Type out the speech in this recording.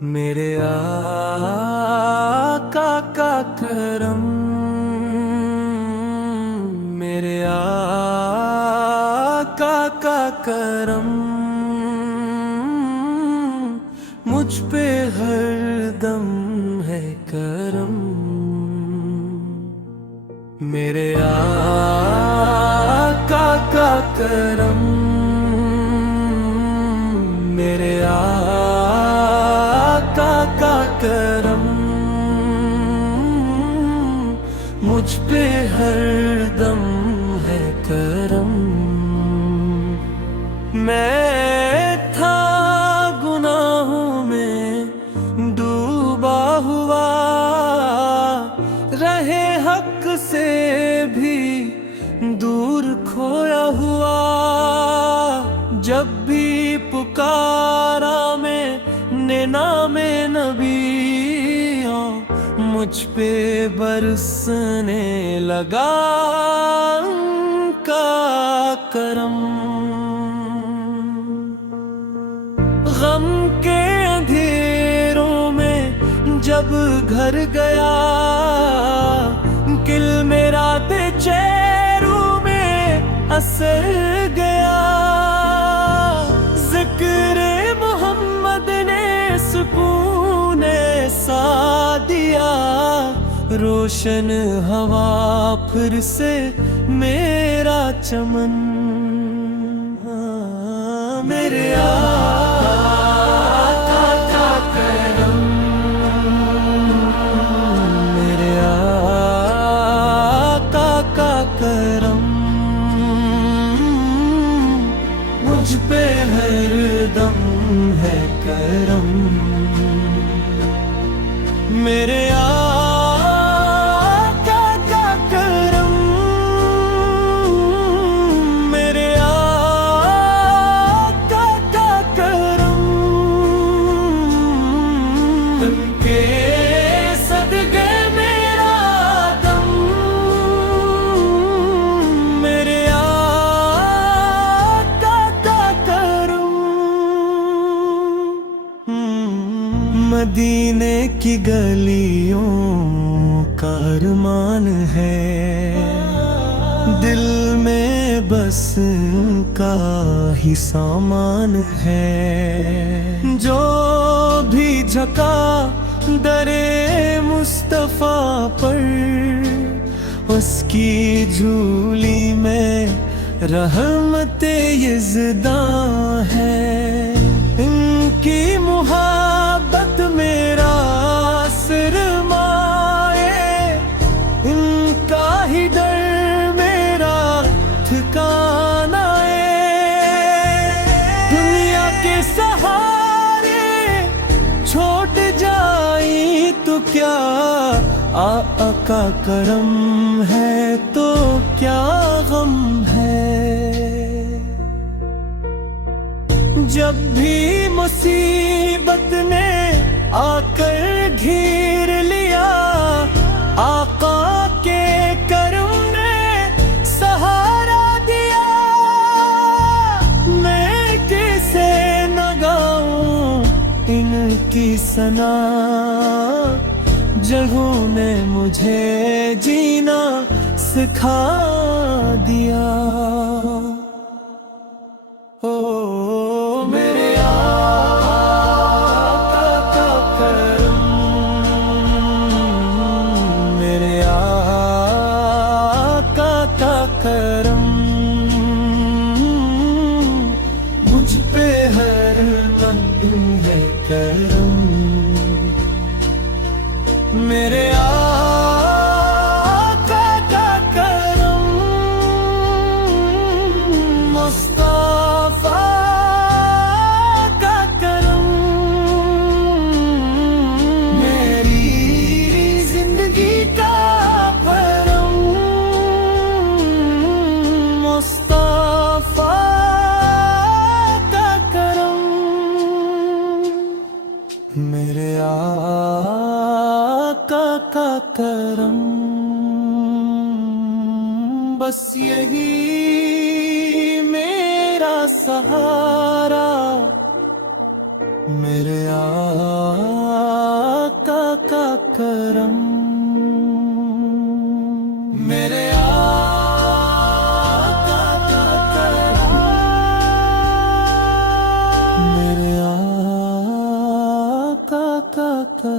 मेरे आका का करम, मेरे आका का करम मुझ पे हरदम है करम। मेरे आका का करम, मेरे आका का करम मुझ पे हरदम है करम। मैं था गुनाहों में डूबा हुआ, रहे हक से भी दूर खोया हुआ। जब भी पुकारा मैंने नामे नबी, मुझ पे बरसने लगा उनका करम। गम के अंधेरों में जब घर गया, किल मेरा चेहरों में असर गया। जिक्र मोहम्मद ने सुकून सा दिया, रोशन हवा फिर से मेरा चमन। मेरे आका का करम, मेरे आका का करम मुझ पे हरदम है करम। मेरे आका का करम, मेरे आका का करम उनके सदके मेरा दम। मेरे आका का करम, मदीने की गलियों का अरमान है, दिल में बस का ही सामान है। जो भी झका दरे मुस्तफा पर, उसकी झूली में रहमते यज़दा है। इनकी मुहब्बत मेरा सरमाए, इनका ही डर मेरा ठिकाना है। दुनिया के सहारे छोड़ जाई तो क्या, आका करम है तो क्या गम है। जब भी मुसीबत ने आकर घेर लिया, आका के करम ने सहारा दिया। मैं कैसे न गाऊं इनकी सना, जगहों ने मुझे जीना सिखा दिया। ओ मेरे आका का करम, मेरे आका का करम मुझ पे हरदम है करम। मेरे आका का करम, मुस्तफा का करम मेरी जिंदगी का परम। मुस्तफा का करम, मेरे आका का करम। बस यही मेरा सहारा, मेरे मेरे आका का करम, मेरे आका का करम।